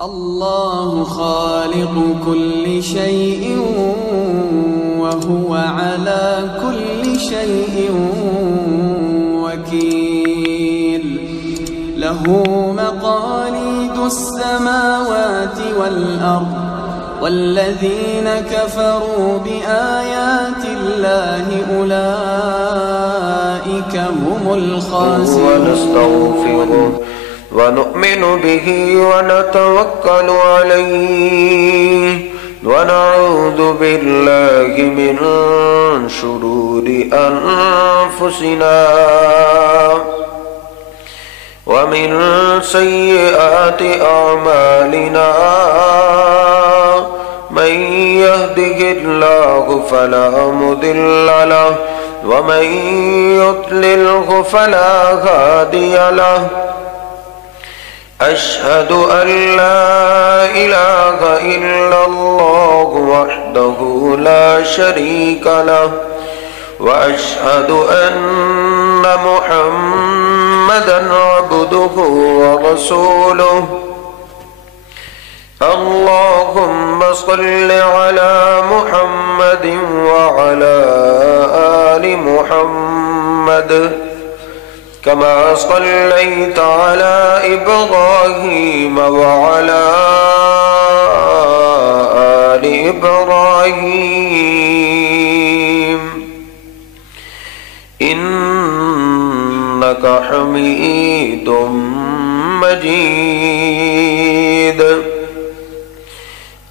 الله خالق كل شيء وهو على كل شيء وكيل. له مقاليد السماوات والأرض والذين كفروا بآيات الله أولئك هم الخاسرون. ونستغفره ونؤمن به ونتوكل عليه ونعوذ بالله من شرور أنفسنا ومن سيئات أعمالنا. من يهده الله فلا مضل له ومن يضلله فلا هادي له. أشهد أن لا إله إلا الله وحده لا شريك له وأشهد أن محمدًا عبده ورسوله. اللهم صل على محمد وعلى آل محمد كما صليت على إبراهيم وعلى آل إبراهيم إنك حميد مجيد.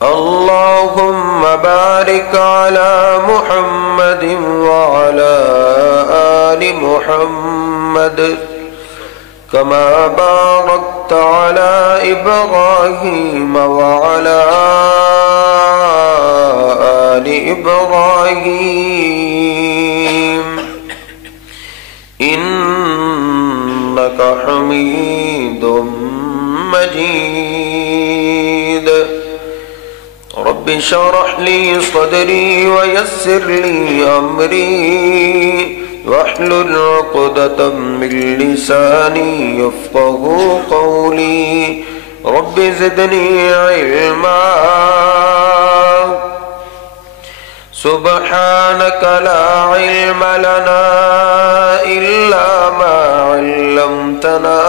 اللهم بارك على محمد وعلى آل محمد كما باركت على إبراهيم وعلى آل إبراهيم إنك حميد مجيد. رب اشرح لي صدري ويسر لي أمري واحلل عقدة من لساني يفقه قولي. رب زدني علما سبحانك لا علم لنا إلا ما علمتنا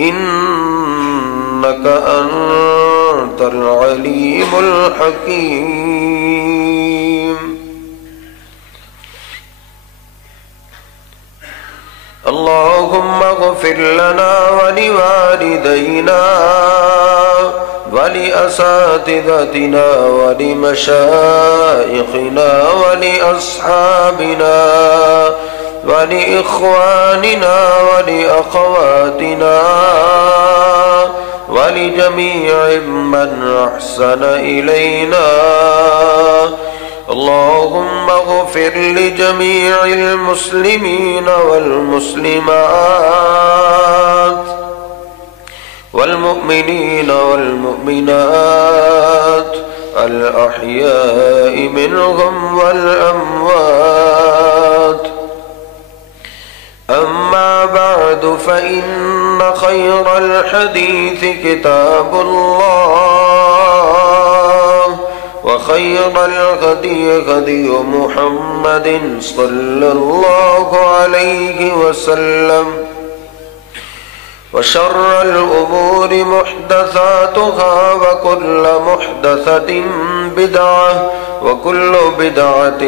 إنك أنت العليم الحكيم. اللهم اغفر لنا ولوالدينا ولأساتذتنا ولمشايخنا ولأصحابنا ولإخواننا ولأخواتنا ولجميع من أحسن إلينا. اللهم اغفر لجميع المسلمين والمسلمات والمؤمنين والمؤمنات الأحياء منهم والأموات. أما بعد فإن خير الحديث كتاب الله وخير الهدي هدي محمد صلى الله عليه وسلم وشر الأمور محدثاتها وكل محدثة بدعة وكل بدعة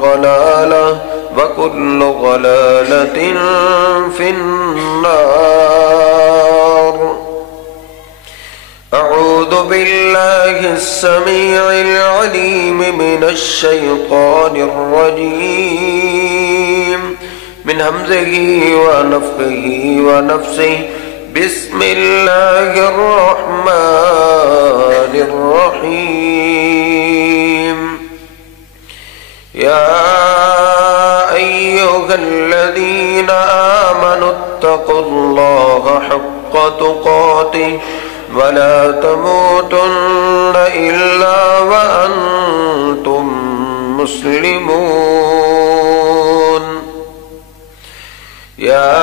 ضلالة وكل ضلالة في النار. أعوذ بالله السميع العليم من الشيطان الرجيم من همزه ونفخه ونفسه. بسم الله الرحمن الرحيم. يا أيها الذين آمنوا اتقوا الله حق تقاته ولا تموتن إلا وأنتم مسلمون. يا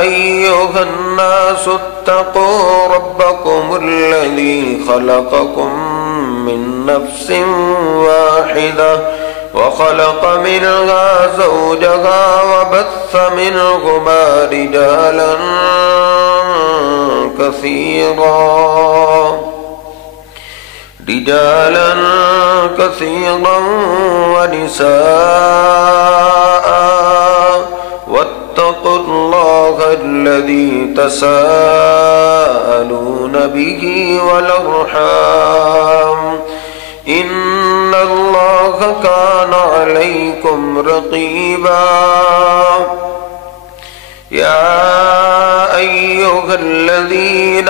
أيها الناس اتقوا ربكم الذي خلقكم من نفس واحدة وخلق منها زوجها وبث منهما رجالا كثيرا ونساء واتقوا الله الذي تساءلون به والأرحام إن الله كان عليكم رقيبا يا أيها الذين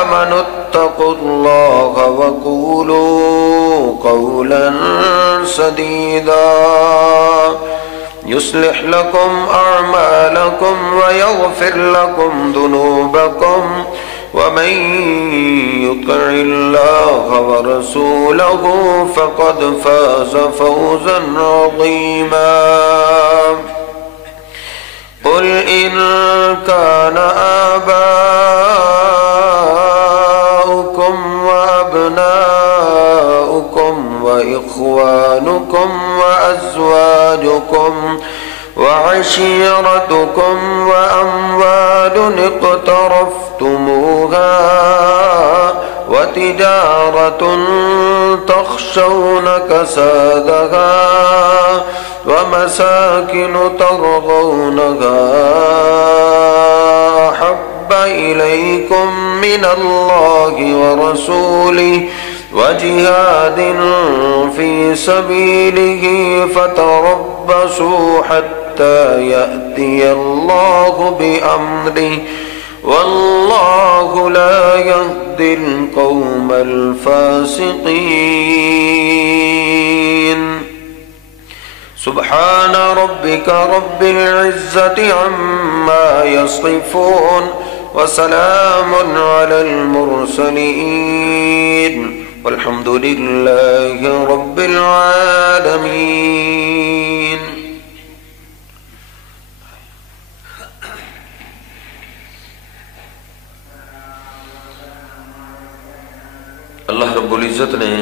آمنوا اتقوا الله وقولوا قولا سديدا يصلح لكم أعمالكم ويغفر لكم ذنوبكم ومن يطع الله ورسوله فقد فاز فوزا عظيما قل إن كان آباؤكم وأبناؤكم وإخوانكم وأزواجكم وعشيرتكم وأموال اقترفتموها وتجارة تخشون كسادها ومساكن ترضونها أحب إليكم من الله ورسوله وجهاد في سبيله فتربصوا حتى يأتي الله بأمره والله لا يهدي القوم الفاسقين سبحان ربك رب العزة عما يصفون وسلام على المرسلين والحمد لله رب العالمين. اللہ رب العزت نے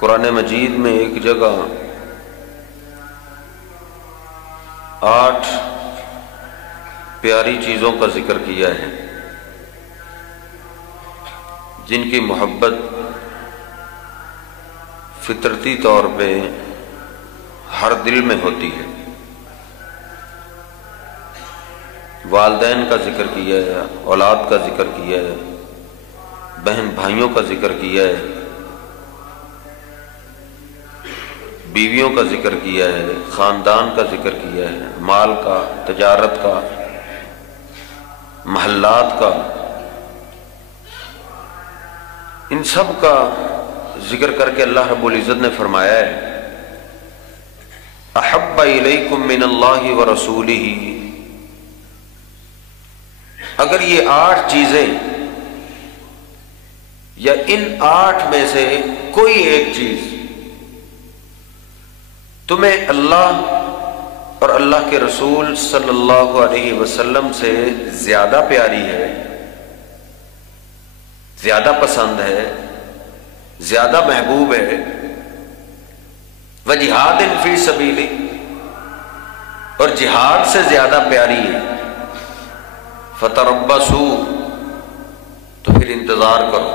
قرآن مجید میں ایک جگہ 8 پیاری چیزوں کا ذکر کیا ہے جن کی محبت فطرتی طور پہ ہر دل میں ہوتی ہے. والدین کا ذکر کیا ہے، اولاد کا ذکر کیا ہے، بہن بھائیوں کا ذکر کیا ہے، بیویوں کا ذکر کیا ہے، خاندان کا ذکر کیا ہے، مال کا، تجارت کا، محلات کا، ان سب کا ذکر کر کے اللہ رب العزت نے فرمایا ہے احب الیکم من اللہ ورسولہ. اگر یہ 8 چیزیں یا ان 8 میں سے کوئی ایک چیز تمہیں اللہ اور اللہ کے رسول صلی اللہ علیہ وسلم سے زیادہ پیاری ہے، زیادہ پسند ہے، زیادہ محبوب ہے، وجہاد فی سبیلی، اور جہاد سے زیادہ پیاری ہے، فتربصوا، تو پھر انتظار کرو،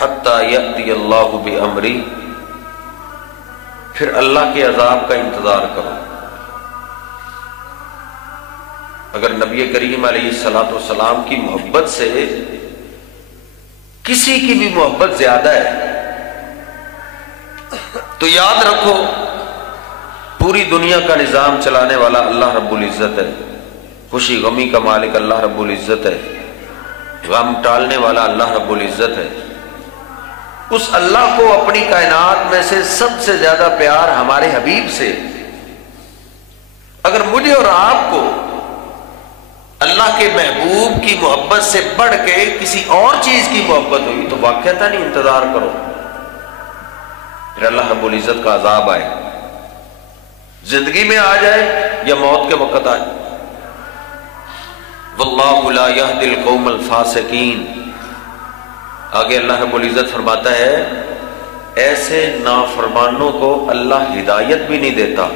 حتی یأتی اللہ بامری، پھر اللہ کے عذاب کا انتظار کرو. اگر نبی کریم علیہ السلام کی محبت سے کسی کی بھی محبت زیادہ ہے تو یاد رکھو پوری دنیا کا نظام چلانے والا اللہ رب العزت ہے، خوشی غمی کا مالک اللہ رب العزت ہے، غم ٹالنے والا اللہ رب العزت ہے. اس اللہ کو اپنی کائنات میں سے سب سے زیادہ پیار ہمارے حبیب سے. اگر مجھے اور آپ کو اللہ کے محبوب کی محبت سے بڑھ کے کسی اور چیز کی محبت ہوئی تو واقعتاً ہی انتظار کرو، پھر اللہ رب العزت کا عذاب آئے. زندگی میں آ جائے یا موت کے وقت آئے. واللہ لا یہدی القوم الفاسقین. آگے اللہ رب العزت فرماتا ہے ایسے نافرمانوں کو اللہ ہدایت بھی نہیں دیتا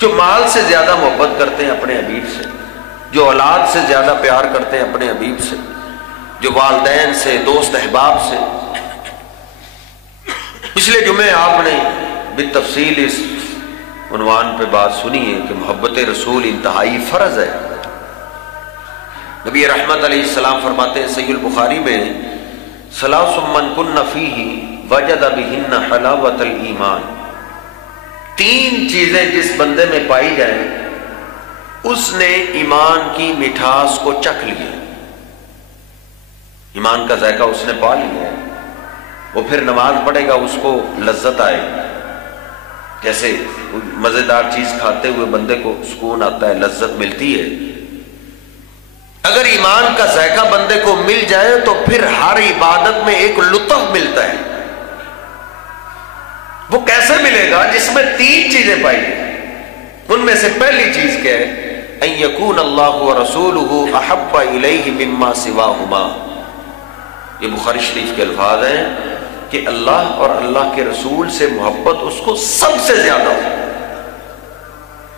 جو مال سے زیادہ محبت کرتے ہیں اپنے حبیب سے، جو اولاد سے زیادہ پیار کرتے ہیں اپنے حبیب سے، جو والدین سے، دوست احباب سے. پچھلے جمعے آپ نے بالتفصیل اس عنوان پہ بات سنی ہے کہ محبت رسول انتہائی فرض ہے. نبی رحمت علیہ السلام فرماتے ہیں صحیح البخاری میں ثلاث من کن فیہ وجد بہن حلاوت الایمان. 3 چیزیں جس بندے میں پائی جائیں اس نے ایمان کی مٹھاس کو چکھ لیا، ایمان کا ذائقہ اس نے پا لیا. وہ پھر نماز پڑھے گا اس کو لذت آئے گی، جیسے مزیدار چیز کھاتے ہوئے بندے کو سکون آتا ہے، لذت ملتی ہے. اگر ایمان کا ذائقہ بندے کو مل جائے تو پھر ہر عبادت میں ایک لطف ملتا ہے. وہ کیسے ملے گا؟ جس میں 3 چیزیں پائی جائیں. ان میں سے پہلی چیز کیا ہے؟ ان یکون اللہ ورسولہ احب الیہ مما سواہما. یہ بخاری شریف کے الفاظ ہیں کہ اللہ اور اللہ کے رسول سے محبت اس کو سب سے زیادہ ہو،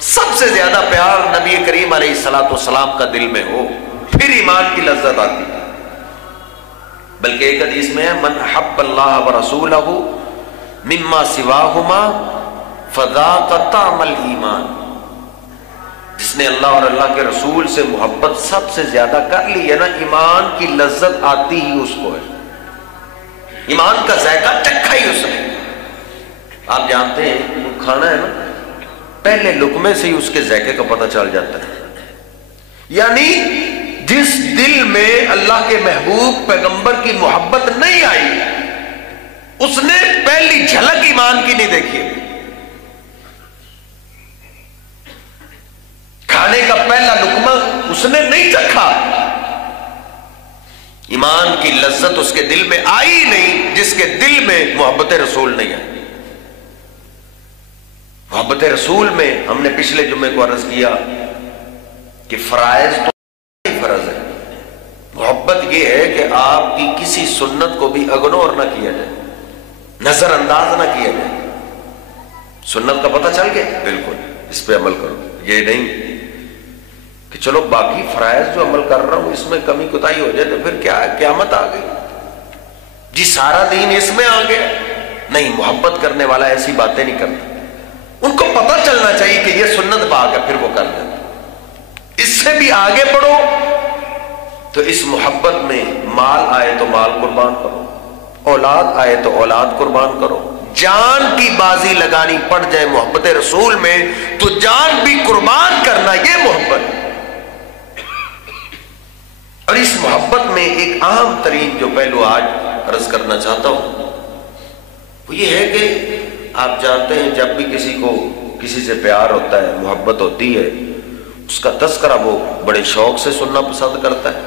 سب سے زیادہ پیار نبی کریم علیہ الصلوۃ والسلام کا دل میں ہو، پھر ایمان کی لذت آتی ہے. بلکہ ایک حدیث میں ہے من احب اللہ ورسولہ مما سواہما فذاق طعم الایمان. جس نے اللہ اور اللہ کے رسول سے محبت سب سے زیادہ کر لی ہے نا، ایمان کی لذت آتی ہی اس کو ہے، ایمان کا ذائقہ چکھا ہی اس نے. آپ جانتے ہیں وہ کھانا ہے نا، پہلے لقمے سے ہی اس کے ذائقے کا پتہ چل جاتا ہے. یعنی جس دل میں اللہ کے محبوب پیغمبر کی محبت نہیں آئی اس نے پہلی جھلک ایمان کی نہیں دیکھی. کھانے کا پہلا لقمہ اس نے نہیں چکھا، ایمان کی لذت اس کے دل میں آئی نہیں جس کے دل میں محبت رسول نہیں آئی. محبت رسول میں ہم نے پچھلے جمعے کو عرض کیا کہ فرائض تو فرض ہے، محبت یہ ہے کہ آپ کی کسی سنت کو بھی اگنور نہ کیا جائے، نظر انداز نہ کیا جائے. سنت کا پتہ چل گیا، بالکل اس پہ عمل کرو. یہ نہیں کہ چلو باقی فرائض جو عمل کر رہا ہوں اس میں کمی کوتاہی ہو جائے تو پھر کیا قیامت آ گئی جی، سارا دین اس میں آ گیا. نہیں، محبت کرنے والا ایسی باتیں نہیں کرتا. ان کو پتہ چلنا چاہیے کہ یہ سنت پاک ہے، پھر وہ کر دیتے. اس سے بھی آگے بڑھو تو اس محبت میں مال آئے تو مال قربان کرو، اولاد آئے تو اولاد قربان کرو. جان کی بازی لگانی پڑ جائے محبت رسول میں تو جان بھی قربان کرنا، یہ محبت. اور اس محبت میں ایک اہم ترین جو پہلو آج عرض کرنا چاہتا ہوں وہ یہ ہے کہ آپ جانتے ہیں جب بھی کسی کو کسی سے پیار ہوتا ہے، محبت ہوتی ہے، اس کا تذکرہ وہ بڑے شوق سے سننا پسند کرتا ہے.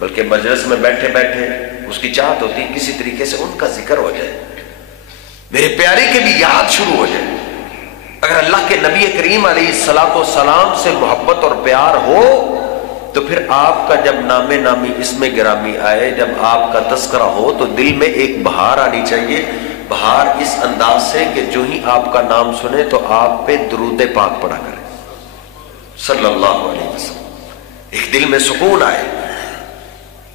بلکہ مجلس میں بیٹھے بیٹھے اس کی چاہت ہوتی ہے کسی طریقے سے ان کا ذکر ہو جائے، میرے پیارے کے بھی یاد شروع ہو جائے. اگر اللہ کے نبی کریم علیہ الصلوۃ والسلام سے محبت اور پیار ہو تو پھر آپ کا جب نام نامی اسم گرامی آئے، جب آپ کا تذکرہ ہو تو دل میں ایک بہار آنی چاہیے. بہار اس انداز سے کہ جو ہی آپ کا نام سنے تو آپ پہ درود پاک پڑھا کرے صلی اللہ علیہ وسلم. ایک دل میں سکون آئے.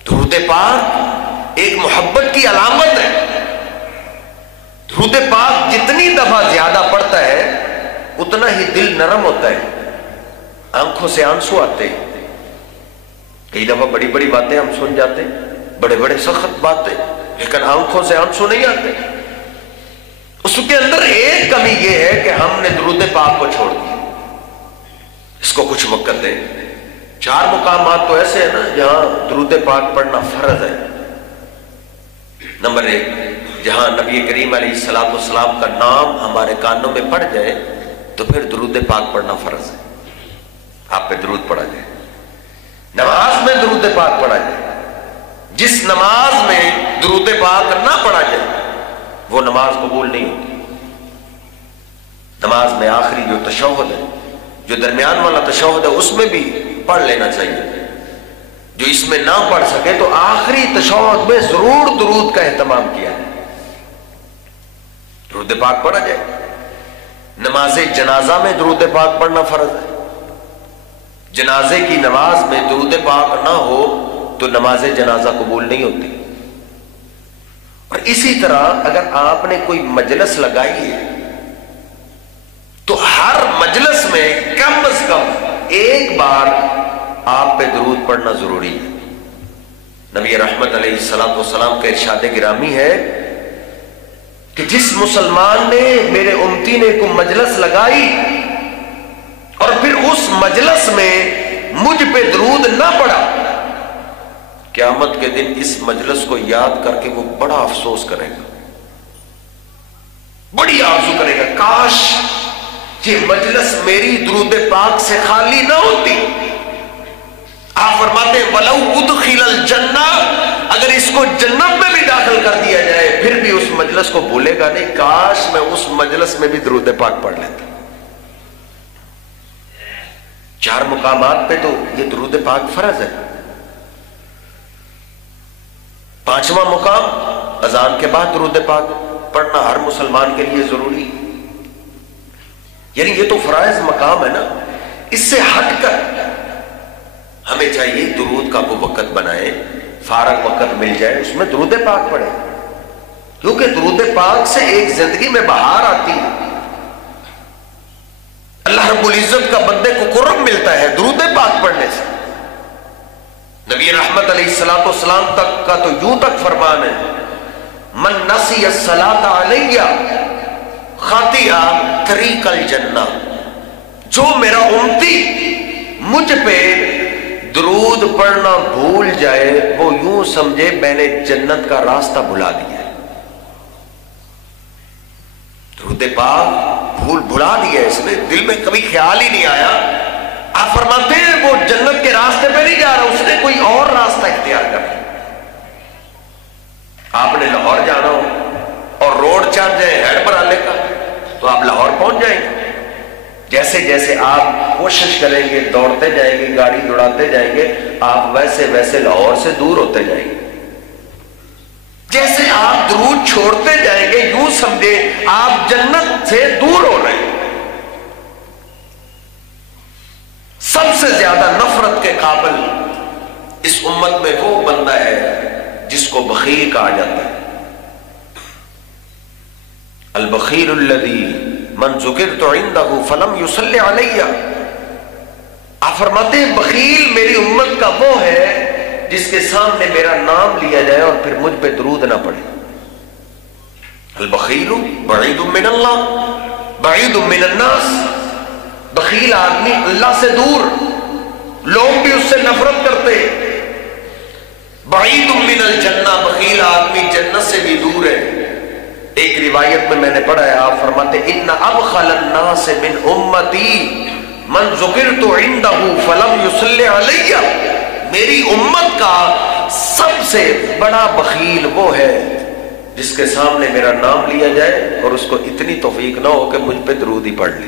درود پاک ایک محبت کی علامت ہے. درود پاک جتنی دفعہ زیادہ پڑھتا ہے اتنا ہی دل نرم ہوتا ہے، آنکھوں سے آنسو آتے ہیں. کئی دفعہ بڑی بڑی باتیں ہم سن جاتے ہیں، بڑے بڑے سخت باتیں، لیکن آنکھوں سے آنسو نہیں آتے. اس کے اندر ایک کمی یہ ہے کہ ہم نے درود پاک کو چھوڑ دیا. اس کو کچھ وقت دیں. 4 مقامات تو ایسے ہیں نا جہاں درود پاک پڑھنا فرض ہے. نمبر 1 جہاں نبی کریم علیہ الصلوۃ والسلام کا نام ہمارے کانوں میں پڑ جائے تو پھر درود پاک پڑھنا فرض ہے، آپ پہ درود پڑھا جائے. نماز میں درود پاک پڑھا جائے. جس نماز میں درود پاک نہ پڑھا جائے وہ نماز قبول نہیں ہوتی. نماز میں آخری جو تشہد ہے، جو درمیان والا تشہد ہے، اس میں بھی پڑھ لینا چاہیے۔ جو اس میں نہ پڑھ سکے تو آخری تشہد میں ضرور درود کا اہتمام کیا جائے، درود پاک پڑھا جائے۔ نماز جنازہ میں درود پاک پڑھنا فرض ہے۔ جنازے کی نماز میں درود پاک نہ ہو تو نماز جنازہ قبول نہیں ہوتی۔ اور اسی طرح اگر آپ نے کوئی مجلس لگائی ہے تو ہر مجلس میں کم از کم ایک بار آپ پہ درود پڑھنا ضروری ہے۔ نبی رحمت علیہ الصلوۃ والسلام کا ارشاد گرامی ہے کہ جس مسلمان نے، میرے امتی نے کوئی مجلس لگائی اور پھر اس مجلس میں مجھ پہ درود نہ پڑا، قیامت کے دن اس مجلس کو یاد کر کے وہ بڑا افسوس کرے گا، بڑی آرزو کرے گا، کاش یہ مجلس میری درود پاک سے خالی نہ ہوتی۔ آپ فرماتے ہیں وَلَوْ أُدْخِلَ الْجَنَّةَ، اگر اس کو جنت میں بھی داخل کر دیا جائے پھر بھی اس مجلس کو بھولے گا نہیں، کاش میں اس مجلس میں بھی درود پاک پڑھ لیتا۔ 4 مقامات پہ تو یہ درود پاک فرض ہے۔ 5واں مقام اذان کے بعد درود پاک پڑھنا ہر مسلمان کے لیے ضروری ہے۔ یعنی یہ تو فرائض مقام ہے نا، اس سے ہٹ کر ہمیں چاہیے درود کا کوئی وقت بنائے، فارغ وقت مل جائے اس میں درود پاک پڑھے، کیونکہ درود پاک سے ایک زندگی میں بہار آتی ہے۔ اللہ رب العزت کا بندے کو قرب ملتا ہے درود پاک پڑھنے سے۔ نبی رحمت علیہ الصلوۃ والسلام تک کا تو یوں تک فرمان ہے، من نسی الصلاۃ علیہ خطیہ طریق الجنہ، جو میرا امتی مجھ پہ درود پڑھنا بھول جائے وہ یوں سمجھے میں نے جنت کا راستہ بھلا دیا ہے۔ درود پاک بھلا دیا ہے اس نے، دل میں کبھی خیال ہی نہیں آیا۔ آپ فرماتے ہیں وہ جنت کے راستے پہ نہیں جا رہا، اس نے کوئی اور راستہ اختیار کر لیا۔ آپ نے لاہور جانا ہو اور روڈ چل جائے ہیڈ برالے کا تو آپ لاہور پہنچ جائیں گے۔ جیسے جیسے آپ کوشش کریں گے، دوڑتے جائیں گے، گاڑی دوڑاتے جائیں گے، آپ ویسے ویسے لاہور سے دور ہوتے جائیں گے۔ جیسے آپ درود چھوڑتے جائیں گے یوں سمجھے آپ جنت سے دور ہو رہے ہیں۔ سب سے زیادہ نفرت کے قابل اس امت میں وہ بندہ ہے جس کو بخیل کہا جاتا ہے۔ البخیل الذی من ذکرت عندہ فلم یصلی علی۔ آپ فرماتے ہیں بخیل میری امت کا وہ ہے جس کے سامنے میرا نام لیا جائے اور پھر مجھ پہ درود نہ پڑے۔ البخیل بعید من اللہ بعید من الناس، بخیل آدمی اللہ سے دور، لوگ بھی اس سے نفرت کرتے۔ بعید من الجنہ، بخیل آدمی جنت سے بھی دور ہے۔ ایک روایت میں نے پڑھا ہے، آپ فرماتے ان ابخل الناس من امتی من ذکرت عندہ فلم یصلی علی۔ میری امت کا سب سے بڑا بخیل وہ ہے جس کے سامنے میرا نام لیا جائے اور اس کو اتنی توفیق نہ ہو کہ مجھ پہ درود ہی پڑھ لے۔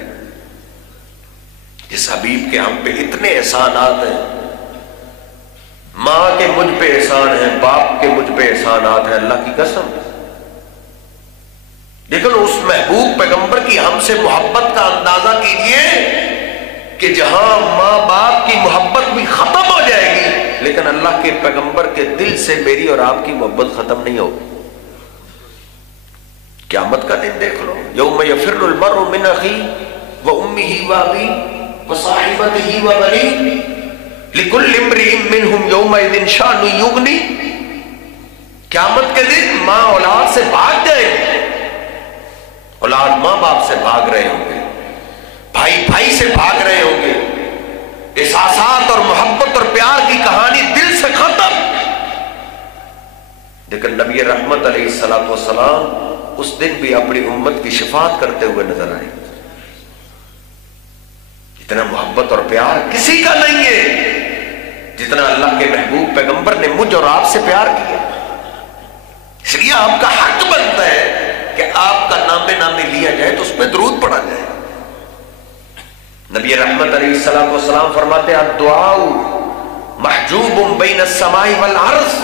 جس حبیب کے ہم پہ اتنے احسانات ہیں، ماں کے مجھ پہ احسان ہیں، باپ کے مجھ پہ احسانات ہیں، اللہ کی قسم، لیکن اس محبوب پیغمبر کی ہم سے محبت کا اندازہ کیجئے کہ جہاں ماں باپ کی محبت بھی ختم ہو جائے گی لیکن اللہ کے پیغمبر کے دل سے میری اور آپ کی محبت ختم نہیں ہوگی۔ قیامت کا دن دیکھ لو، یوم یفر المرء من اخیہ وامہ وابیہ وصاحبتہ وبنیہ لکل امرئ منہم یومئذ شأن یغنی۔ قیامت کے دن ماں اولاد سے بھاگ جائے گی، اولاد ماں باپ سے بھاگ رہے ہوں گے، بھائی بھائی سے بھاگ رہے ہوں گے، احساسات اور محبت اور پیار کی کہانی دل سے ختم۔ لیکن نبی رحمت علیہ الصلوۃ والسلام اس دن بھی اپنی امت کی شفاعت کرتے ہوئے نظر آئے۔ اتنا محبت اور پیار کسی کا نہیں ہے جتنا اللہ کے محبوب پیغمبر نے مجھ اور آپ سے پیار کیا۔ اس لیے آپ کا حق بنتا ہے کہ آپ کا نام نامی لیا جائے تو اس پہ درود پڑھا جائے۔ نبی رحمت علیہ السلام فرماتے ہیں الدعاء محجوب بین السماء والارض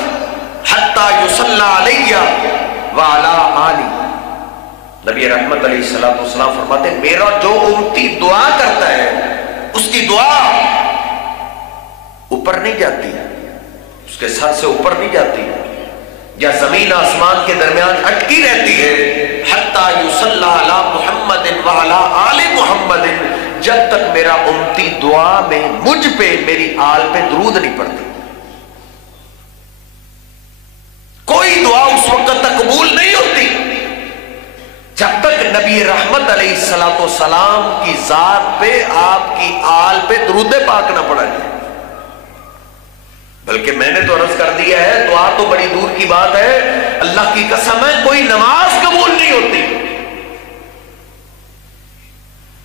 حتی یصلی علی وعلی آلی. نبی رحمت علیہ السلام فرماتے ہیں میرا جو امتی دعا کرتا ہے اس کی دعا اوپر نہیں جاتی، اس کے سر سے اوپر نہیں جاتی، یا زمین آسمان کے درمیان اٹکی رہتی ہے حتی یصلی علی محمد وعلی آل محمد، جب تک میرا امتی دعا میں مجھ پہ میری آل پہ درود نہیں پڑتا. کوئی دعا اس وقت تک قبول نہیں ہوتی جب تک نبی رحمت علیہ السلام کی ذات پہ آپ کی آل پہ درود پاک نہ پڑا جائے. بلکہ میں نے تو عرض کر دیا ہے دعا تو بڑی دور کی بات ہے، اللہ کی قسم ہے کوئی نماز قبول نہیں ہوتی.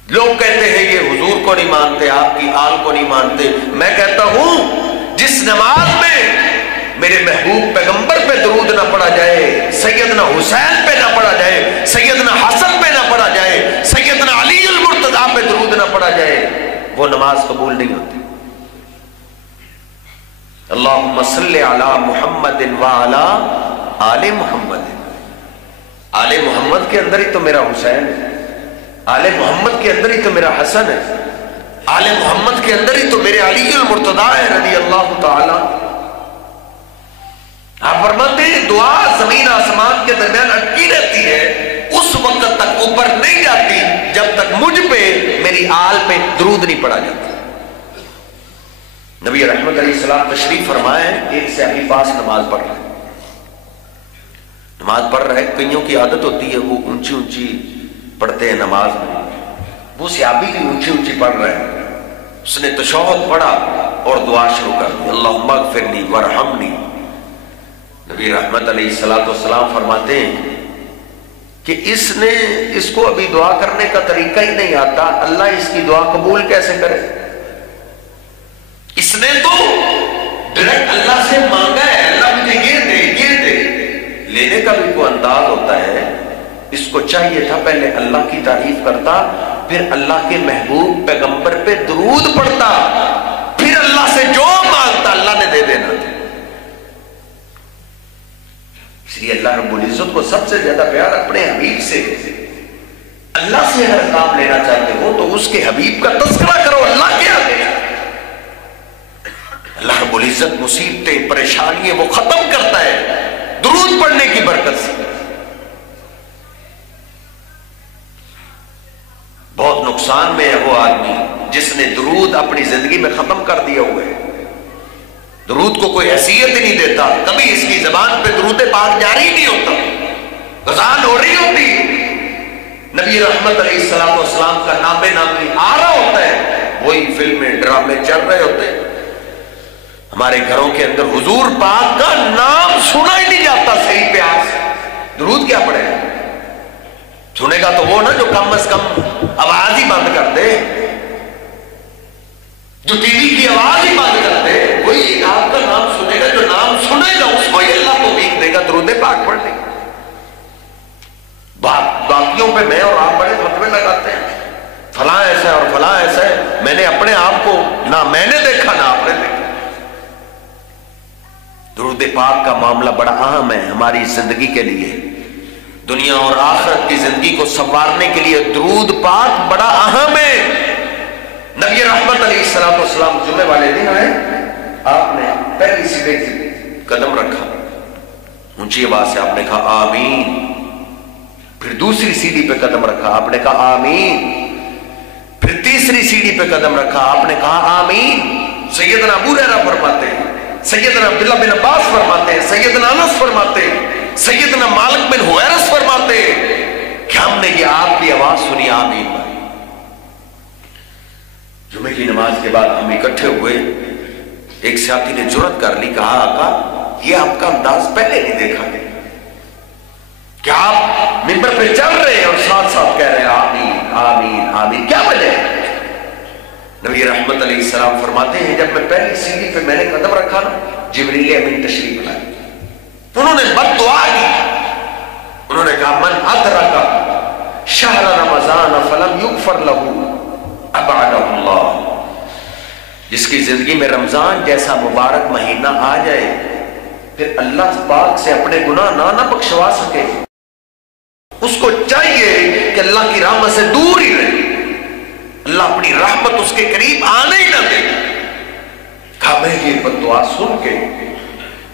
لوگ کہتے ہیں یہ حضور کو نہیں مانتے، آپ کی آل کو نہیں مانتے. میں کہتا ہوں جس نماز میں میرے محبوب پیغمبر پہ درود نہ پڑا جائے، سیدنا حسین پہ نہ پڑا جائے، سیدنا حسن پہ نہ پڑا جائے، سیدنا علی المرتضیٰ پہ درود نہ پڑا جائے، وہ نماز قبول نہیں ہوتی. اللہم صلی علی محمد وعلی آل محمد. آل محمد کے اندر ہی تو میرا حسین ہے، آل محمد کے اندر ہی تو میرا حسن ہے، آل محمد کے اندر ہی تو میرے علی المرتضیٰ ہے رضی اللہ تعالی. آپ فرماتے ہیں دعا زمین آسمان کے درمیان اٹکی رہتی ہے، اس وقت تک اوپر نہیں جاتی جب تک مجھ پہ میری آل پہ درود نہیں پڑا جاتا. نبی رحمت علیہ السلام تشریف فرمائے، ایک صحابی پاس نماز پڑھ رہے، نماز پڑھ رہے، کئیوں کی عادت ہوتی ہے وہ اونچی اونچی پڑھتے ہیں نماز میں، وہ صحابی بھی اونچی اونچی پڑھ رہے ہیں. اس نے تشہد پڑھا اور دعا شروع کر دی اللہم اغفر لی وارحمنی. نبی رحمت علیہ السلام فرماتے ہیں کہ اس کو ابھی دعا کرنے کا طریقہ ہی نہیں آتا، اللہ اس کی دعا قبول کیسے کرے؟ اس نے تو ڈائریکٹ اللہ سے مانگا ہے اللہ مجھے یہ دے یہ دے. لینے کا بھی کوئی انداز ہوتا ہے. اس کو چاہیے تھا پہلے اللہ کی تعریف کرتا، پھر اللہ کے محبوب پیغمبر پہ درود پڑھتا، پھر اللہ سے جو مانگتا اللہ نے دے دینا تھا. اس لیے اللہ رب العزت کو سب سے زیادہ پیار اپنے حبیب سے. اللہ سے اگر کام لینا چاہتے ہو تو اس کے حبیب کا تذکرہ کرو، اللہ کے آگے. اللہ رب العزت مصیبتیں پریشانیاں وہ ختم کرتا ہے درود پڑھنے کی برکت سے. بہت نقصان میں ہے وہ آدمی جس نے درود اپنی زندگی میں ختم کر دیا ہوا ہے. درود کو کوئی حیثیت ہی نہیں دیتا، کبھی اس کی زبان پہ درود پاک جاری نہیں ہوتا، غزال ہو رہی ہوتی. نبی رحمت علیہ السلام کا نام نامی آ رہا ہوتا ہے، وہی فلمیں ڈرامے چل رہے ہوتے ہیں. ہمارے گھروں کے اندر حضور پاک کا نام سنا ہی نہیں جاتا صحیح پیار سے. درود کیا پڑے گا؟ سنے گا تو وہ نا جو کم از کم آواز ہی بند کر دے، جو ٹی وی کی آواز ہی بند کر دے، وہی آپ کا نام سنے گا. جو نام سنے گا اس کو ہی اللہ توفیق دے گا درود پاک پڑھنے. باقیوں پہ میں اور آپ بڑے فتوے لگاتے ہیں، فلاں ایسا ہے اور فلاں ایسا ہے. میں نے اپنے آپ کو نہ میں نے دیکھا نہ آپ نے دیکھا. درود پاک کا معاملہ بڑا اہم ہے ہماری زندگی کے لیے. دنیا اور آخرت کی زندگی کو سنوارنے کے لیے درود پاک بڑا اہم ہے. نبی رحمت علیہ السلام جمعے والے دن آئے، آپ نے پہلی سیڑھی سے قدم رکھا، اونچی آواز سے آپ نے کہا آمین. پھر دوسری سیڑھی پہ قدم رکھا، آپ نے کہا آمین. پھر تیسری سیڑھی پہ قدم رکھا، آپ نے کہا آمین. سیدنا ابو ہریرہ فرماتے ہیں، سیدنا عبداللہ بن عباس فرماتے ہیں، سیدنا انس فرماتے ہیں، سیدنا مالک بن حویرث فرماتے ہیں کہ ہم نے یہ آپ کی آواز سنی آمین. جمعے کی نماز کے بعد ہم اکٹھے ہوئے. ایک ساتھی نے جرأت کر لی، کہا آقا یہ آپ کا انداز پہلے نہیں دیکھا گیا کہ آپ منبر پہ چل رہے ہیں اور ساتھ ساتھ کہہ رہے ہیں آمین آمین آمین، کیا وجہ ہے؟ نبی رحمت علیہ السلام فرماتے ہیں جب میں پہلی سیڑھی پہ میں نے قدم رکھا نا، جبریل امین تشریف لائے. انہوں نے بد دعا کی. انہوں نے کہا من ادرک شہر رمضان فلم یغفر له ابعدہ اللہ، جس کی زندگی میں رمضان جیسا مبارک مہینہ آ جائے پھر اللہ پاک سے اپنے گناہ نہ بخشوا سکے، اس کو چاہیے کہ اللہ کی رحمت سے دور ہی رہے، اللہ اپنی رحمت اس کے قریب آنے ہی نہ دے۔ کعبے کی بد دعا سن کے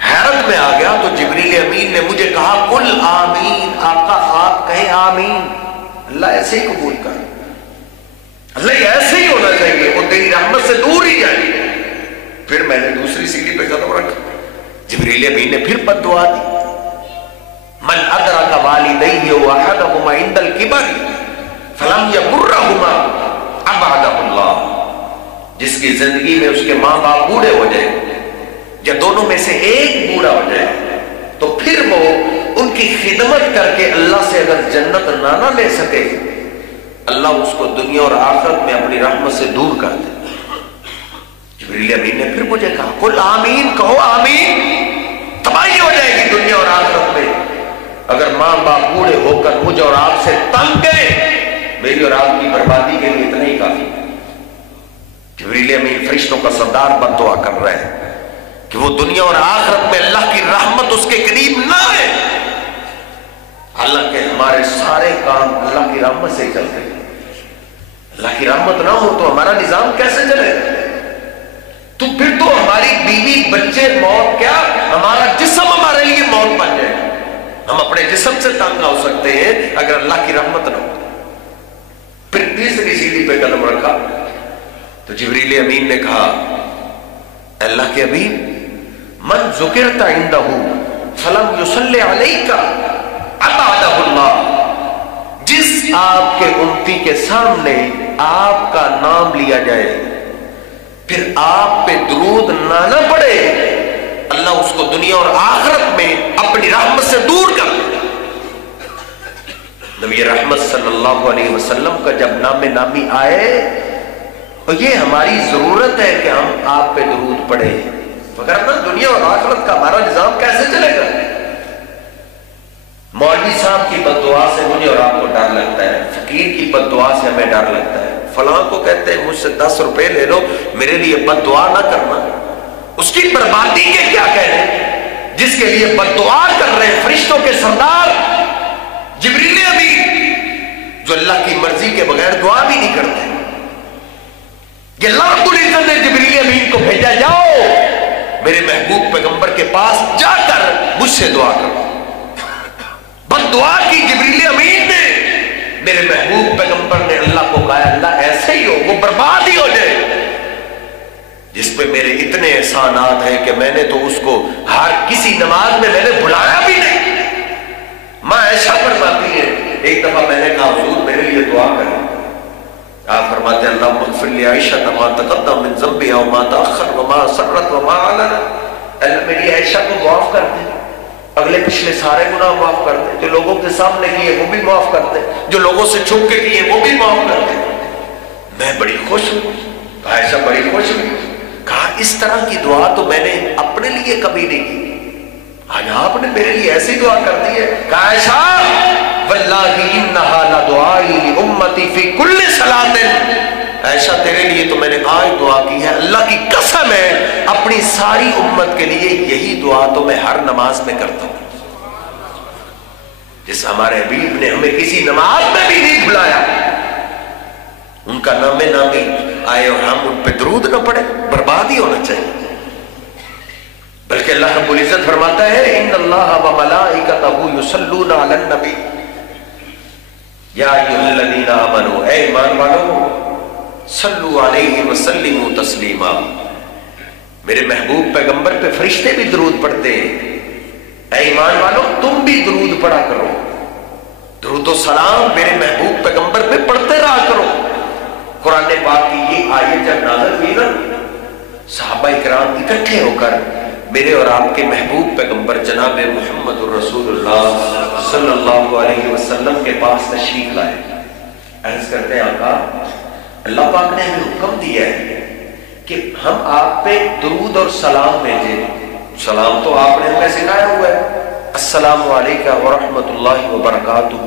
حیرت میں آ گیا تو جبریل امین نے مجھے کہا قل آمین، آقا آپ کہیں آمین، اللہ ایسے ہی قبول کر، اللہ ایسے ہی ہونا چاہیے، وہ تیری رحمت سے دور ہی جائے۔ پھر میں نے دوسری سیڑھی پہ قدم رکھا، جبریل امین نے پھر بد دعا دی، من ادرک والدیہ واحدہما عند الکبر فلم یبرہما ابعدہ اللہ، جس کی زندگی میں اس کے ماں باپ بوڑھے ہو جائے یا دونوں میں سے ایک بوڑھا ہو جائے تو پھر وہ ان کی خدمت کر کے اللہ سے اگر جنت نہ لے سکے، اللہ اس کو دنیا اور آخرت میں اپنی رحمت سے دور کر دے۔ جبریل امین نے پھر مجھے کہا قل آمین، کہو آمین، تباہی ہو جائے گی دنیا اور آخرت میں اگر ماں باپ بوڑھے ہو کر مجھ اور آپ سے تنگ گئے، میری اور آپ کی بربادی کے لیے اتنا ہی کافی۔ جبریل امین فرشتوں کا سردار بد دعا کر رہے ہیں کہ وہ دنیا اور آخرت میں اللہ کی رحمت اس کے قریب نہ آئے، حالانکہ ہمارے سارے کام اللہ کی رحمت سے چلتے ہیں۔ اللہ کی رحمت نہ ہو تو ہمارا نظام کیسے چلے گا؟ تو پھر تو ہماری بیوی بچے موت کیا، ہمارا جسم ہمارے لیے موت بن جائے گا۔ ہم اپنے جسم سے تنگ ہو سکتے ہیں اگر اللہ کی رحمت نہ ہو۔ پھر تیسری سیڑھی پہ قدم رکھا تو جبریل امین نے کہا اللہ کے حبیب من ذکرت عندہ فلم یصلی علیک ابعدہ اللہ، جس آپ کے امتی کے سامنے آپ کا نام لیا جائے پھر آپ پہ درود نہ پڑے، اللہ اس کو دنیا اور آخرت میں اپنی رحمت سے دور کر دے۔ نبی رحمت صلی اللہ علیہ وسلم کا جب نام نامی آئے تو یہ ہماری ضرورت ہے کہ ہم آپ پہ درود پڑھیں، وگرنہ دنیا اور آخرت کا ہمارا نظام کیسے چلے گا؟ مولوی صاحب کی بد دعا سے مجھے اور آپ کو ڈر لگتا ہے، فقیر کی بد دعا سے ہمیں ڈر لگتا ہے، فلاں کو کہتے ہیں مجھ سے 10 روپے لے لو، میرے لیے بد دعا نہ کرنا، اس کی بربادی کے کیا کہنے جس کے لیے بد دعا کر رہے ہیں فرشتوں کے سردار جبریل امین، جو اللہ کی مرضی کے بغیر دعا بھی نہیں کرتے۔ یہ اللہ رب العزت نے جبریل امین کو بھیجا، جاؤ میرے محبوب پیغمبر کے پاس جا کر مجھ سے دعا کرو۔ بد دعا کی جبریل امین نے، میرے محبوب پیغمبر نے اللہ کو کہا اللہ ایسے ہی ہو، وہ برباد ہی ہو جائے، جس پہ میرے اتنے احسانات ہیں کہ میں نے تو اس کو ہر کسی نماز میں نے بلایا بھی نہیں۔ ماں عائشہ فرماتی ہے ایک دفعہ میں نے کہا حضور میرے لیے دعا کریں، آپ فرماتے ہیں اللہم اغفر لعائشہ ما تقدم من ذنبها وما تأخر وما سرت وما علن، اللہ میری عائشہ کو معاف کر دے، اگلے پچھلے سارے گناہ معاف کر دے، جو لوگوں کے سامنے کیے وہ بھی معاف کر دے، جو لوگوں سے چھپ کے کیے وہ بھی معاف کر دے۔ میں بڑی خوش ہوں، عائشہ بڑی خوش ہوئی، کہا اس طرح کی دعا تو میں نے اپنے لیے کبھی نہیں کی، آج آپ نے میرے لیے ایسی دعا کر دی ہے۔ کہا عائشہ واللہ انہا لدعائی لامتی فی کل صلاۃ، عائشہ تیرے لیے تو میں نے آج دعا کی ہے، اللہ کی قسم ہے اپنی ساری امت کے لیے یہی دعا تو میں ہر نماز میں کرتا ہوں۔ جس ہمارے حبیب نے ہمیں کسی نماز میں بھی نہیں بھلایا، ان کا نام نامی آئے اور ہم ان پہ درود نہ پڑے، برباد ہی ہونا چاہیے۔ بلکہ اللہ رب العزت فرماتا ہے ان اللہ وملائکتہ یصلون علی النبی یا ایھا الذین آمنوا، اے ایمان والو صلو علیہ وسلموا تسلیما، میرے محبوب پیغمبر پہ فرشتے بھی درود پڑھتے ہیں، اے ایمان والو تم بھی درود پڑھا کرو، درود و سلام میرے محبوب پیغمبر پہ پڑھتے رہا کرو۔ قرآن پاک کی یہ آیت جب نازل ہوئی نا، صحابہ کرام اکٹھے ہو کر میرے اور آپ کے محبوب پیغمبر جناب محمد الرسول اللہ صلی اللہ علیہ وسلم کے پاس تشریف لائے، عرض کرتے ہیں آقا اللہ پاک نے ہمیں حکم دیا ہے کہ ہم آپ پہ درود اور سلام بھیجیں، سلام تو آپ نے ہمیں سکھایا ہوا ہے، السلام علیکم ورحمۃ اللہ وبرکاتہ،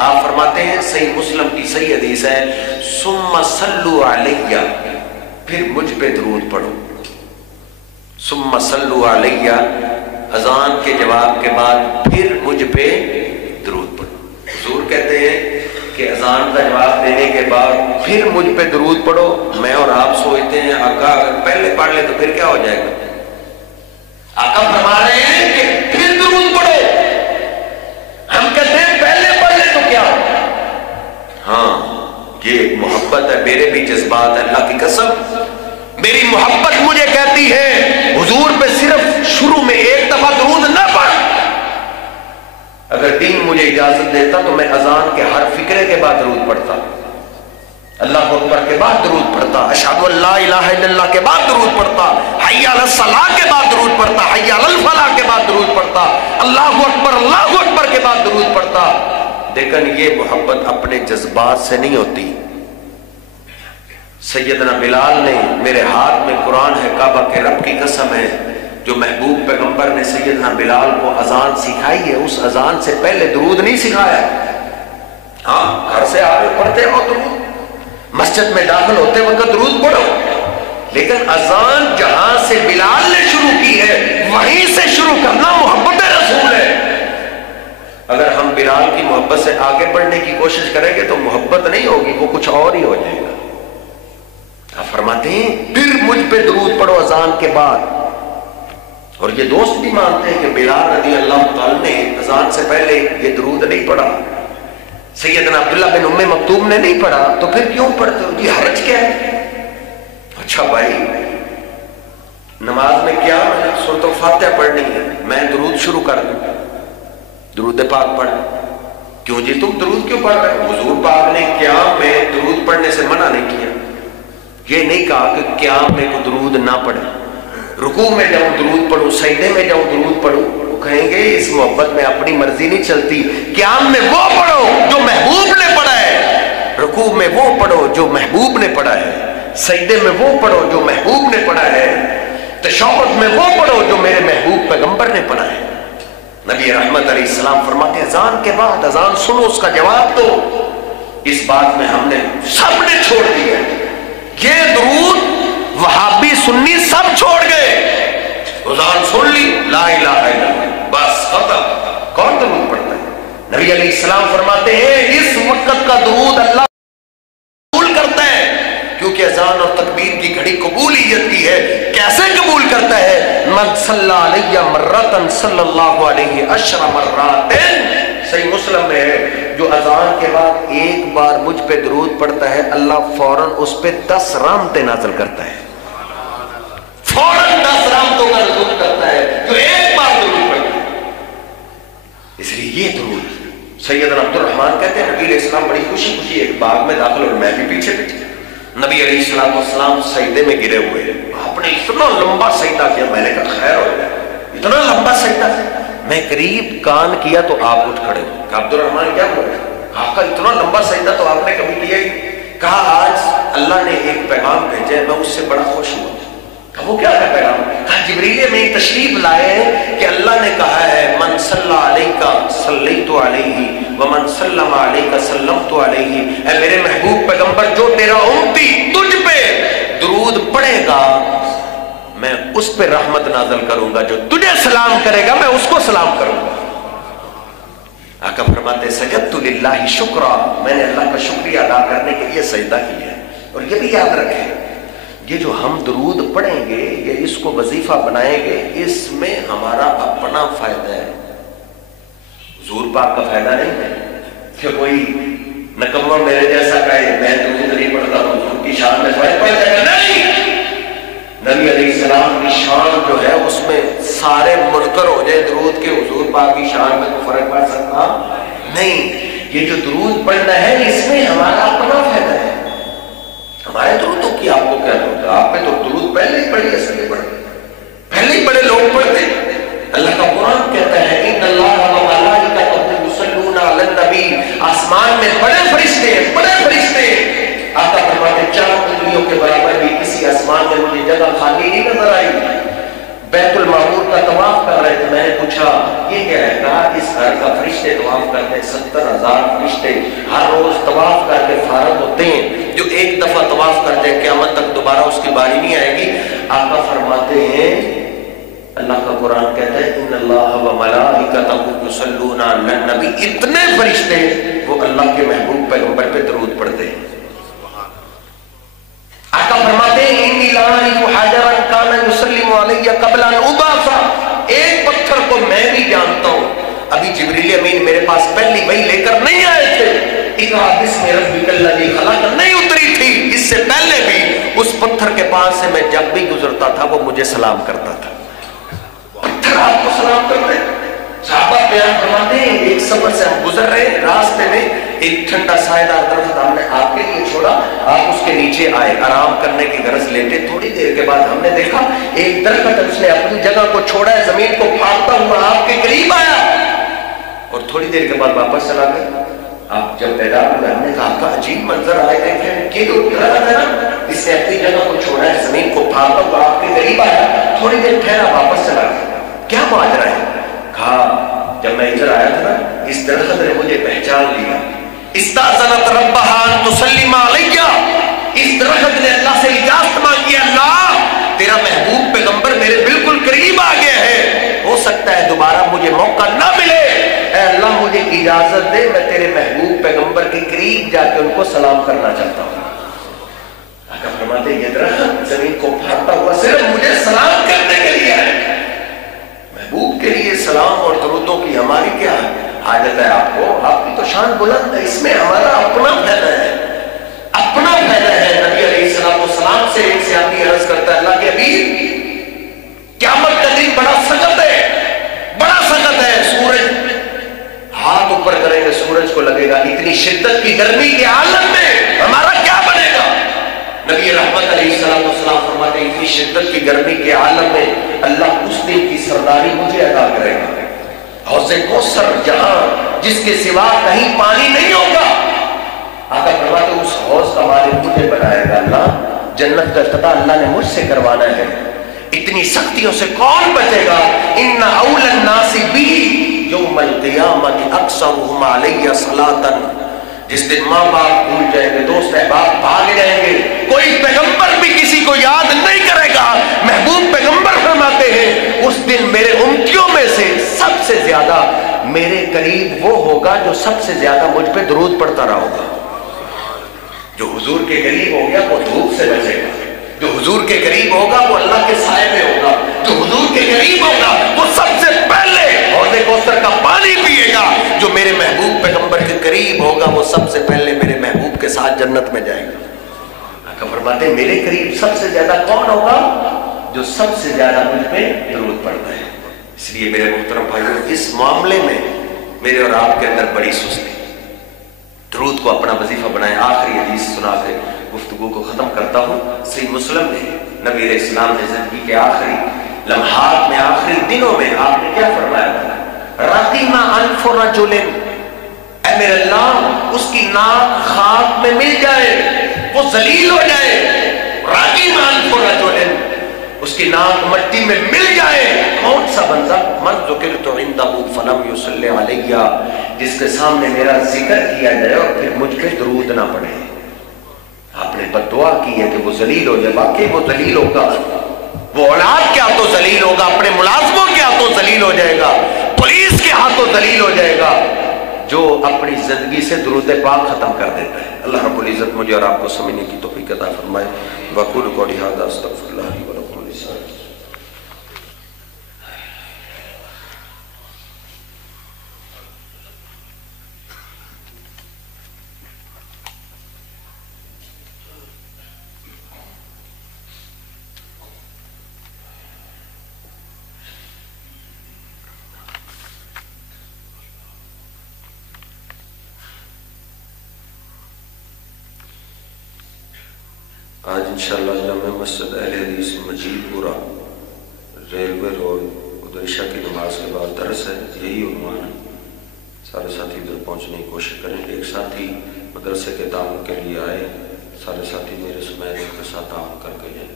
آپ فرماتے ہیں صحیح مسلم کی صحیح حدیث ہے ثم صلوا علیہ، پھر مجھ پہ درود پڑھو. ثم صلوا علیہ، اذان کے جواب کے بعد پھر مجھ پہ درود پڑھو. حضور کہتے ہیں کہ اذان کا جواب دینے کے بعد پھر مجھ پہ درود پڑھو. میں اور آپ سوچتے ہیں آقا اگر پہلے پڑھ لے تو پھر کیا ہو جائے گا؟ آقا فرما رہے ہیں کہ پھر درود پڑھو. ہم کہتے ہیں پہلے پڑھ لے تو کیا ہو؟ ہاں یہ ایک محبت ہے، میرے بھی جذبات ہے، اللہ کی قسم میری محبت مجھے کہتی ہے حضور پہ صرف شروع میں ایک دفعہ درود نہ پڑھ. اگر دین مجھے اجازت دیتا تو میں اذان کے ہر فکرے کے بعد درود پڑھتا، اللہ اکبر کے بعد درود پڑھتا، اشہد ان لا الہ الا اللہ کے بعد درود پڑھتا، حی علی الصلاۃ کے بعد درود پڑھتا، حی علی الفلاح کے بعد درود پڑھتا، اللہ اکبر کے بعد درود پڑھتا. لیکن یہ محبت اپنے جذبات سے نہیں ہوتی. سیدنا بلال نے، میرے ہاتھ میں قرآن ہے، کعبہ کے رب کی قسم ہے، جو محبوب پیغمبر نے سیدنا بلال کو اذان سکھائی ہے اس اذان سے پہلے درود نہیں سکھایا. ہاں گھر سے آگے پڑھتے ہو درود، مسجد میں داخل ہوتے وقت درود پڑھو، لیکن اذان جہاں سے بلال نے شروع کی ہے وہیں سے شروع کرنا محبت رسول ہے. اگر ہم بلال کی محبت سے آگے بڑھنے کی کوشش کریں گے تو محبت نہیں ہوگی، وہ کچھ اور ہی ہو جائے گا. آپ فرماتے ہیں پھر مجھ پہ درود پڑھو اذان کے بعد. اور یہ دوست بھی مانتے ہیں کہ بلال رضی اللہ تعالی نے اذان سے پہلے یہ درود نہیں پڑھا، سیدنا عبداللہ بن ام مکتوم نے نہیں پڑھا، تو پھر کیوں پڑھتے ہو؟ یہ حرج کیا ہے؟ اچھا بھائی نماز میں کیا سورۃ الفاتحہ پڑھنی ہے، میں درود شروع کر دوں، درود پاک پڑھ. کیوں جی تم درود کیوں پڑھ رہے ہو؟ حضور پاک نے قیام میں درود پڑھنے سے منع نہیں کیا. یہ نہیں کہا کہ قیام میں کو درود نہ پڑھے، رکوع میں جاؤں درود پڑھوں، سجدے میں جاؤں درود پڑھوں. وہ کہیں گے اس محبت میں اپنی مرضی نہیں چلتی. قیام میں وہ پڑھو جو محبوب نے پڑھا ہے، رکوع میں وہ پڑھو جو محبوب نے پڑھا ہے، سجدے میں وہ پڑھو جو محبوب نے پڑھا ہے، تشہد میں وہ پڑھو جو میرے محبوب پیغمبر نے پڑھا ہے. نبی رحمت علیہ السلام فرماتے ہیں اذان کے بعد اذان سنو، اس کا جواب دو. اس بات میں ہم نے سب نے چھوڑ دیا. یہ درود وہابی سنی سب چھوڑ گئے. اذان سن لی لا الہ الا اللہ بس ختم. کون درود پڑھتا ہے؟ نبی علیہ السلام فرماتے ہیں اس وقت کا درود اللہ قبول کرتا ہے، کیونکہ اذان اور تکبیر کی گھڑی قبولیت کی ہے. کیسے قبول کرتا ہے؟ من صلی علیہ مرتن صلی اللہ علیہ عشر مرات. صحیح مسلم میں ہے جو اذان کے بعد ایک بار مجھ پہ درود پڑھتا ہے اللہ فوراً اس پہ 10 رحمتیں نازل کرتا ہے. فوراً 10 رحمتوں کا نزول کرتا ہے جو ایک بار درود پڑھتا ہے. اس لیے یہ درود سیدنا عبد الرحمن کہتے ہیں نبی علیہ السلام بڑی خوشی خوشی ایک باغ میں داخل اور میں بھی پیچھے پیچھے. نبی علیہ السلام سجدے میں گرے ہوئے، آپ نے اتنا لمبا سجدہ کیا، میں نے کہا خیر ہو گیا، اتنا لمبا سجدہ. میں قریب کان کیا تو آپ اٹھ کھڑے ہو. کہا عبد الرحمن کیا بول رہے؟ آپ کا اتنا لمبا سجدہ تو آپ نے کبھی کیا ہی. کہا آج اللہ نے ایک پیغام بھیجا ہے، میں اس سے بڑا خوش ہوں. وہ کیا ہے پیغام؟ کہا جبریل میں تشریف لائے کہ اللہ نے کہا ہے من صلی علیک صلیت علیہ ومن سلم علیک سلمت علیہ. اے میرے محبوب پیغمبر جو تیرا امتی تجھ پہ درود پڑھے گا میں اس پہ رحمت نازل کروں گا، جو تجھے سلام کرے گا میں اس کو سلام کروں گا. آقا فرماتے سجدت للہ شکرا، میں نے اللہ کا شکریہ ادا کرنے کے لیے سجدہ کیا ہے. اور یہ بھی یاد رکھیں یہ جو ہم درود پڑھیں گے یا اس کو وظیفہ بنائیں گے اس میں ہمارا اپنا فائدہ ہے، حضور پاک کا فائدہ نہیں ہے. کہ کوئی نکمہ میرے جیسا کہے میں درود نہیں پڑھتا ہوں حضور کی شان میں فرق پڑ جائے گا. نہیں، نبی علیہ السلام کی شان جو ہے اس میں سارے منکر ہو جائے درود کے، حضور پاک کی شان میں تو فرق پڑ سکتا نہیں. یہ جو درود پڑھنا ہے اس میں ہمارا اپنا فائدہ ہے. ہمارے درودوں کی آپ کو کیا ہوتا ہے؟ آپ نے تو درود پہلے ہی پڑھی، اس لیے پڑھے پہلے ہی بڑے لوگ پڑھتے. اللہ کا قرآن کہتا ہے ان اللہ و ملائکتہ یصلون علی النبی، آسمان میں بڑے فرشتے ہیں، بڑے فرشتے. آقا فرماتے 4 انگلیوں کے برابر بھی کسی آسمان میں مجھے جگہ خالی نہیں نظر آئی. بیت المعمور کا طواف کر رہے تھے. میں نے پوچھا یہ کیا ہے؟ کہا اس گھر کا فرشتے طواف کرتے ہیں. 70,000 فرشتے ہر روز طواف کر کے فارغ ہوتے ہیں. جو ایک دفعہ طواف کرتے ہیں قیامت تک دوبارہ اس کی باری نہیں آئے گی. آقا فرماتے ہیں، اللہ کا قرآن کہتا ہے ان اللہ و ملائکتہ یصلون علی النبی، اتنے فرشتے وہ اللہ کے محبوب پیغمبر پہ درود پڑھتے ہیں. آقا فرماتے ہیں انی لا اعرف حجرا کان یسلم علی قبل ان ابعث، ایک پتھر کو میں بھی جانتا ہوں، ابھی جبریل امین میرے پاس پہلی وحی لے کر نہیں آئے تھے، اقرا بسم ربک الذی خلق نہیں اتری تھی، اس سے پہلے بھی اس پتھر کے پاس سے میں جب بھی گزرتا تھا وہ مجھے سلام کرتا تھا. پتھر آپ کو سلام کرتے ہیں. صحابہ بیان فرماتے ہیں ایک سفر سے ہم گزر رہے ہیں، راستے میں ایک ٹھنڈا سایہ دار درخت ہم نے آپ کے لیے چھوڑا، آپ اس کے نیچے آئے آرام کرنے کی غرض لیتے. تھوڑی دیر کے بعد ہم نے دیکھا ایک درخت اس نے اپنی جگہ کو چھوڑا ہے، زمین کو پھاڑتا ہوا آپ کے قریب آیا اور تھوڑی دیر کے بعد واپس چلا گیا. آپ جب بیدار ہوئے ہم نے کہا کہ عجیب منظر آئے دیکھیں کہ جو درخت ہے نا اس نے اپنی جگہ کو چھوڑا ہے، زمین کو پھاڑتا ہوا آپ کے قریب آیا، تھوڑی دیر ٹھہرا واپس چلا گیا. کیا ماجرا ہے؟ کہا جب میں ادھر آیا تھا نا اس درخت نے مجھے پہچان لیا. استاذنت ربہا ان تسلم علیہ، اس درخت نے اللہ سے اجازت مانگی، اللہ تیرا محبوب پیغمبر میرے بالکل قریب آ گیا ہے، ہو سکتا ہے دوبارہ مجھے موقع نہ ملے، اے اللہ مجھے اجازت دے میں تیرے محبوب پیغمبر کے قریب جا کے ان کو سلام کرنا چاہتا ہوں. آقا فرماتے یہ درخت زمین کو پھاڑتا ہوا صرف مجھے سلام کرنے کے لیے ہے. محبوب کے لیے سلام اور درودوں کی ہماری کیا حاجت ہے؟ آپ کو، آپ کی تو شان بلند ہے، اس میں ہمارا اپنا فائدہ ہے، اپنا فائدہ ہے. نبی علیہ السلام سے ایک صحابی عرض کرتا ہے اللہ کے حبیب قیامت کا دن بڑا سخت ہے، بڑا سخت ہے، سورج ہاتھ اوپر کریں گے سورج کو لگے گا، اتنی شدت کی گرمی کے عالم میں ہمارا کیا بنے گا؟ نبی رحمت علیہ السلام فرماتے ہیں اتنی شدت کی گرمی کے عالم میں اللہ اس دن کی سرداری مجھے عطا کرے گا. حوض کوثر جہاں جس کے سوا کہیں پانی نہیں ہوگا، آقا فرماتے اس حوض کا مالک مجھے بنائے گا. اللہ جنت کا افتتاح اللہ نے مجھ سے کروانا ہے، اتنی سختیوں سے کون بچے گا؟ ان اول الناس بی یوم القیامت اکثرهم علی صلاۃ، جس دن ماں باپ بھول جائیں گے، دوست احباب بھاگ جائیں گے، کوئی پیغمبر بھی کسی کو یاد نہیں کرے گا. محبوب پیغمبر فرماتے ہیں اس دن میرے امتیوں میں سے سب سے زیادہ میرے قریب وہ ہوگا جو سب سے زیادہ مجھ پہ درود پڑھتا رہا ہوگا. جو حضور کے قریب ہو گیا وہ دھوپ سے بچے گا، جو حضور کے قریب ہوگا وہ اللہ کے سائے میں ہوگا، جو حضور کے قریب ہوگا وہ سب سے پہلے حوض کوثر کا پانی پیے گا، جو میرے محبوب پیغمبر کے قریب ہوگا وہ سب سے پہلے میرے محبوب کے ساتھ جنت میں جائے گا. آقا فرماتے ہیں میرے قریب سب سے زیادہ کون ہوگا؟ جو سب سے زیادہ مجھ پہ درود پڑتا ہے. اس لیے میرے محترم بھائیوں اس معاملے میں میرے اور آپ کے اندر بڑی سستی، درود کو اپنا وظیفہ بنائیں. آخری حدیث سنا کے گفتگو کو ختم کرتا ہوں. صحیح مسلم میں نبی علیہ السلام نے زندگی کے آخری لمحات میں، آخری دنوں میں آپ نے کیا فرمایا تھا؟ رقیما انف رجل، اے میرے اللہ اس کی ناک خاک میں مل جائے، وہ ذلیل ہو جائے. رقیما انف رجل، اس کی ناک مٹی میں مل جائے. کون سا بندہ؟ من ذکرت عنده فلم یصلی علیہ، جس کے سامنے میرا ذکر کیا جائے اور پھر مجھ پہ درود نہ پڑھے. آپ نے بد دعا کی ہے کہ وہ ذلیل ہو جائے. واقعی وہ ذلیل ہوگا، وہ اولاد کے ہاتھوں ذلیل ہوگا، اپنے ملازموں کے ہاتھوں ذلیل ہو جائے گا، پولیس کے ہاتھوں ذلیل ہو جائے گا، جو اپنی زندگی سے درود پاک ختم کر دیتا ہے. اللہ رب العزت مجھے اور آپ کو سمجھنے کی توفیق عطا فرمائے. وقول قولی ھذا استغفر اللہ لی ولکم. آج انشاءاللہ جامع مسجد اہل حدیث مجید پورا ریلوے روڈ ادھر عشاء کی نماز کے بعد درس ہے. یہی عنوان ہے. سارے ساتھی ادھر پہنچنے کی کوشش کریں. ایک ساتھی مدرسے کے تعاون کے لیے آئے، سارے ساتھی میرے سمیت ان کے ساتھ تعاون کر کے جائیں.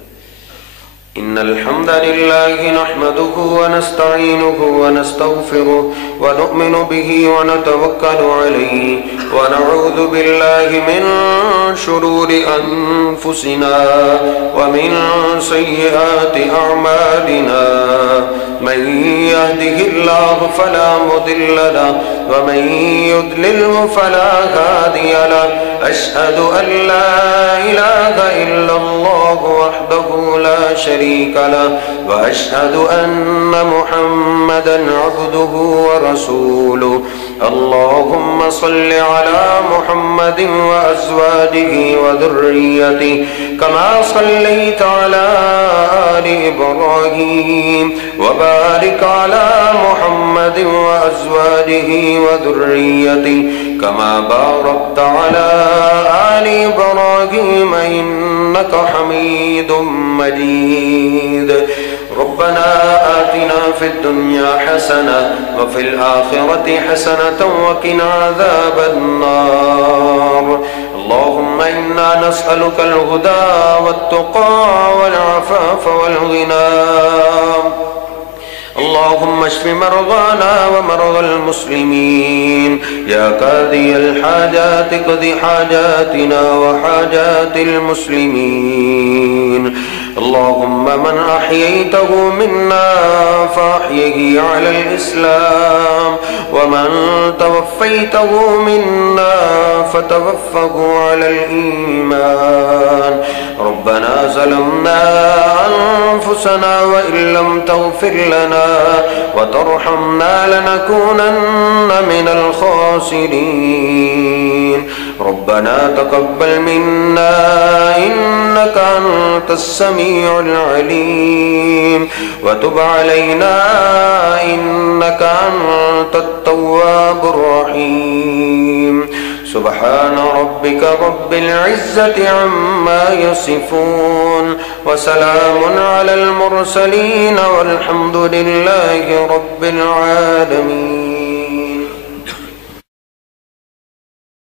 إن الحمد لله نحمده ونستعينه ونستغفره ونؤمن به ونتوكل عليه ونعوذ بالله من شرور أنفسنا ومن سيئات أعمالنا من يهده الله فلا مضل له ومن يضلله فلا هادي له أشهد أن لا إله إلا الله وحده لا شريك له وأشهد أن محمدا عبده ورسوله اللهم صل على محمد وأزواجه وذريته كما صليت على آل إبراهيم وبارك على محمد وأزواجه وذريته كما باركت على آل إبراهيم إنك حميد مجيد ربنا آتنا في الدنيا حسنة وفي الآخرة حسنة وقنا عذاب النار اللهم إنا نسألك الهدى والتقى والعفاف والغنى اللهم اشف مرضانا ومرضى المسلمين يا قاضي الحاجات اقض حاجاتنا وحاجات المسلمين اللهم من أحييته منا فأحيه على الإسلام ومن توفيته منا فتوفه على الإيمان ربنا ظلمنا أنفسنا وإن لم تغفر لنا وترحمنا لنكونن من الخاسرين ربنا تقبل منا إنك أنت السميع العليم وتب علينا إنك أنت التواب الرحيم سبحان ربك رب العزة عما يصفون وسلام على المرسلين والحمد لله رب العالمين.